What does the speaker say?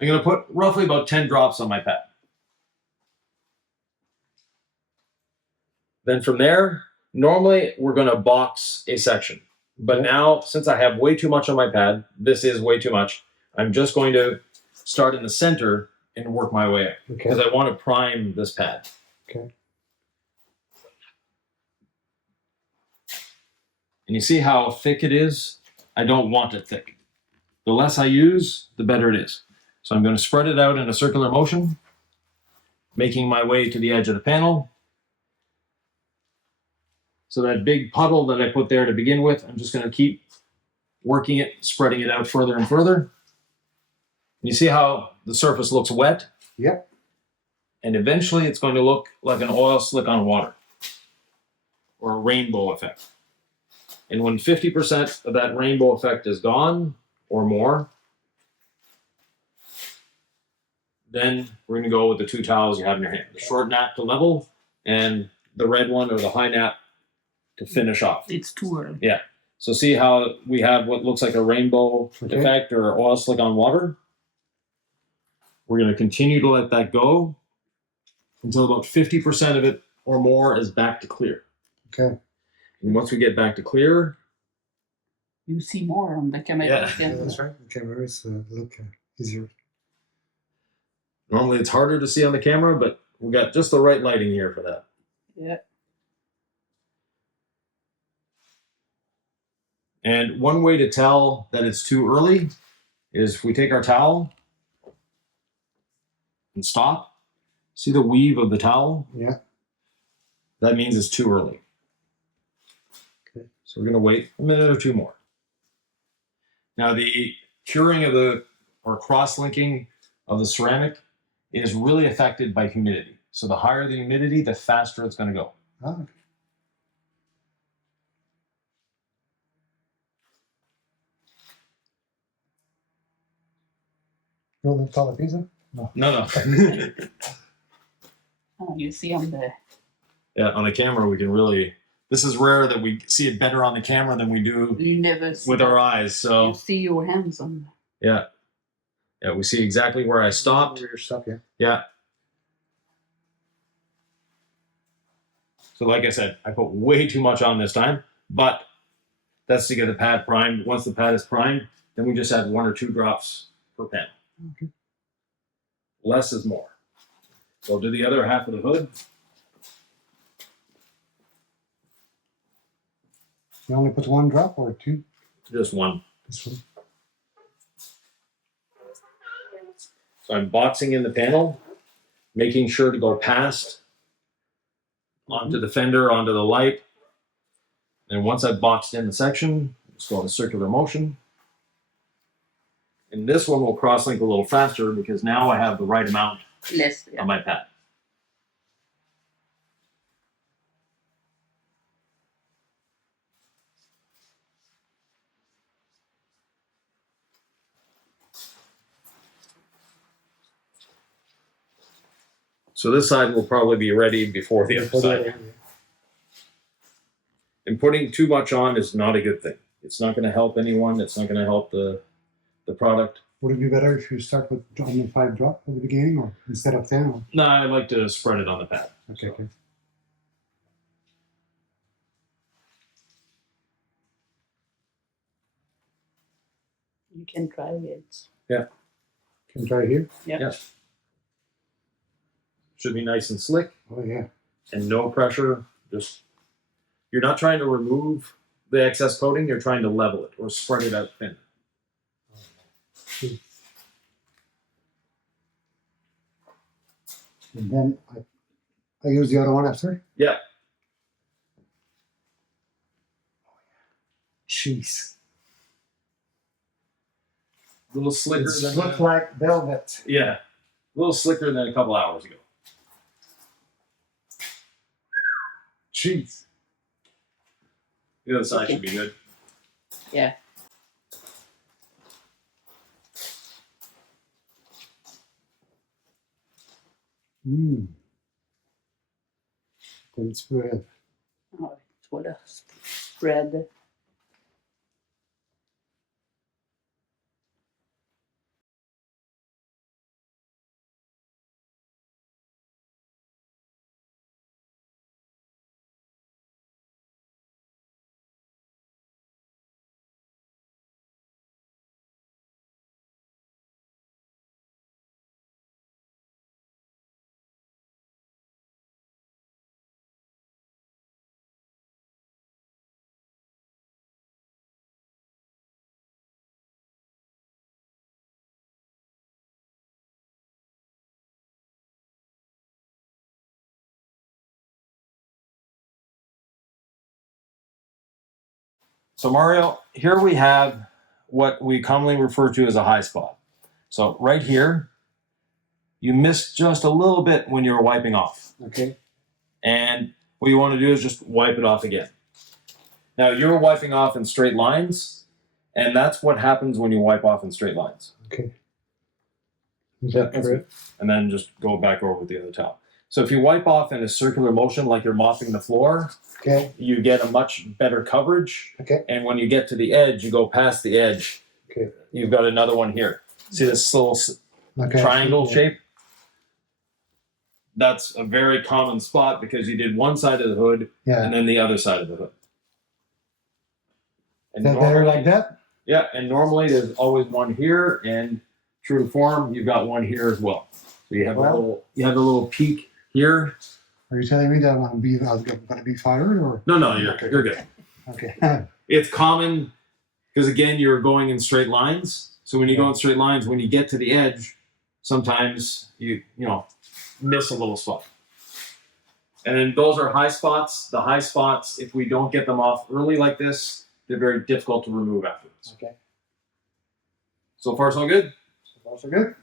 I'm going to put roughly about 10 drops on my pad. Then from there, normally we're going to box a section. But now, since I have way too much on my pad, this is way too much, I'm just going to start in the center and work my way up. Because I want to prime this pad. Okay. And you see how thick it is? I don't want it thick. The less I use, the better it is. So I'm going to spread it out in a circular motion, making my way to the edge of the panel. So that big puddle that I put there to begin with, I'm just going to keep working it, spreading it out further and further. You see how the surface looks wet? Yep. And eventually it's going to look like an oil slick on water or a rainbow effect. And when 50% of that rainbow effect is gone or more, then we're going to go with the two towels you have in your hand. The short nap to level and the red one or the high nap to finish off. It's too early. Yeah. So see how we have what looks like a rainbow effect or oil slick on water? We're going to continue to let that go until about 50% of it or more is back to clear. Okay. And once we get back to clear, you see more on the camera. Yeah, that's right. The camera is look easier. Normally it's harder to see on the camera, but we got just the right lighting here for that. Yeah. And one way to tell that it's too early is if we take our towel and stop. See the weave of the towel? Yeah. That means it's too early. Okay. So we're going to wait a minute or two more. Now the curing of or cross-linking of the ceramic is really affected by humidity. So the higher the humidity, the faster it's going to go. Ah, okay. You want to call it pizza? No. No. Oh, you see on the... Yeah, on the camera we can really... This is rare that we see it better on the camera than we do You never see with our eyes. So you see your hands on... Yeah, we see exactly where I stopped. Where you're stuck, yeah. Yeah. So like I said, I put way too much on this time, but that's to get the pad primed. Once the pad is primed, then we just add 1 or 2 drops per pan. Okay. Less is more. So I'll do the other half of the hood. You only put 1 drop or 2? Just 1. This one. So I'm boxing in the panel, making sure to go past onto the fender, onto the light. And once I've boxed in the section, just go in a circular motion. And this one will cross-link a little faster because now I have the right amount Less, yeah. on my pad. So this side will probably be ready before the other side. And putting too much on is not a good thing. It's not going to help anyone. It's not going to help the product. Would it be better if you start with only 5 drop at the beginning or instead of 10? Or? No, I like to spread it on the pad. Okay, okay. You can try it. Yeah. Can try here? Yeah. Yeah. Should be nice and slick. Oh, yeah. And no pressure. Just, you're not trying to remove the excess coating. You're trying to level it or spread it out thin. And then I use the other one after? Yeah. Jeez. A little slicker It than looks like velvet. Yeah. A little slicker than a couple hours ago. Jeez. The other side should be good. Yeah. Good spread. Oh, it's what a spread. So Mario, here we have what we commonly refer to as a high spot. So right here, you missed just a little bit when you were wiping off. Okay. And what you want to do is just wipe it off again. Now you're wiping off in straight lines, and that's what happens when you wipe off in straight lines. Okay. Is that correct? And then just go back over with the other towel. So if you wipe off in a circular motion like you're mopping the floor, Okay. you get a much better coverage. Okay. And when you get to the edge, you go past the edge. Okay. You've got another one here. See this little Okay. triangle Yeah. shape? That's a very common spot because you did one side of the hood Yeah. and then the other side of the hood. Is that better like that? Yeah, and normally there's always one here, and true to form, you've got one here as well. So you have a little peak here. Are you telling me that I'm going to be fired or? No, you're good. Okay. It's common because again you're going in straight lines. So when you go in straight lines, when you get to the edge, sometimes you miss a little spot. And then those are high spots. The high spots, if we don't get them off early like this, they're very difficult to remove afterwards. Okay. So far so good? So far so good.